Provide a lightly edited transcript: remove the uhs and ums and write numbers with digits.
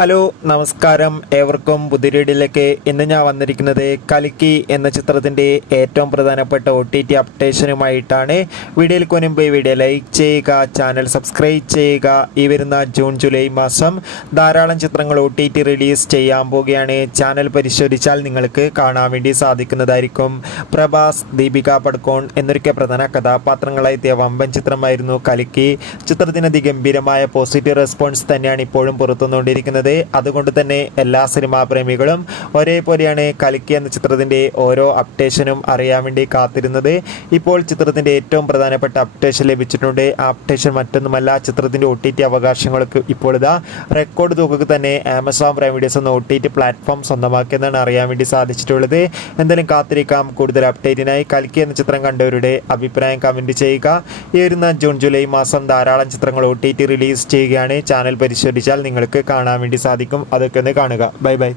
Hello നമസ്കാരം, ഏവർക്കും പുതിയ ഇന്ന് ഞാൻ വന്നിരിക്കുന്നത് കൽക്കി എന്ന ചിത്രത്തിൻ്റെ ഏറ്റവും പ്രധാനപ്പെട്ട OTT അപ്ഡേഷനുമായിട്ടാണ്. വീഡിയോയിൽ മുൻപ് വീഡിയോ ലൈക്ക് ചെയ്യുക, ചാനൽ സബ്സ്ക്രൈബ് ചെയ്യുക. ഈ വരുന്ന ജൂൺ ജൂലൈ മാസം ധാരാളം ചിത്രങ്ങൾ OTT റിലീസ് ചെയ്യാൻ പോവുകയാണ്. ചാനൽ പരിശോധിച്ചാൽ നിങ്ങൾക്ക് കാണാൻ വേണ്ടി സാധിക്കുന്നതായിരിക്കും. പ്രഭാസ്, ദീപിക പടുക്കോൺ എന്നൊക്കെ പ്രധാന കഥാപാത്രങ്ങളായെത്തിയ വമ്പൻ ചിത്രമായിരുന്നു കൽക്കി. ചിത്രത്തിന് അതിഗംഭീരമായ പോസിറ്റീവ് റെസ്പോൺസ് തന്നെയാണ് ഇപ്പോഴും പുറത്തുവന്നുകൊണ്ടിരിക്കുന്നത്. അതുകൊണ്ട് തന്നെ എല്ലാ സിനിമാ പ്രേമികളും ഒരേപോലെയാണ് കൽക്കി എന്ന ചിത്രത്തിൻ്റെ ഓരോ അപ്ഡേഷനും അറിയാൻ വേണ്ടി കാത്തിരുന്നത്. ഇപ്പോൾ ചിത്രത്തിൻ്റെ ഏറ്റവും പ്രധാനപ്പെട്ട അപ്ഡേഷൻ ലഭിച്ചിട്ടുണ്ട്. ആ അപ്ഡേഷൻ മറ്റൊന്നുമല്ല, ചിത്രത്തിൻ്റെ OTT അവകാശങ്ങൾക്ക് ഇപ്പോൾ ഇതാ റെക്കോർഡ് തുകക്ക് തന്നെ ആമസോൺ പ്രൈം വീഡിയോസ് എന്ന OTT പ്ലാറ്റ്ഫോം സ്വന്തമാക്കിയെന്നാണ് അറിയാൻ വേണ്ടി സാധിച്ചിട്ടുള്ളത്. എന്തായാലും കാത്തിരിക്കാം കൂടുതൽ അപ്ഡേറ്റിനായി. കൽക്കി എന്ന ചിത്രം കണ്ടവരുടെ അഭിപ്രായം കമൻറ്റ് ചെയ്യുക. ഈ വരുന്ന ജൂൺ ജൂലൈ മാസം ധാരാളം ചിത്രങ്ങൾ OTT റിലീസ് ചെയ്യുകയാണ്. ചാനൽ പരിശോധിച്ചാൽ നിങ്ങൾക്ക് കാണാൻ വേണ്ടി സാധിക്കും. അതൊക്കെ ഒന്ന് കാണുക. Bye bye.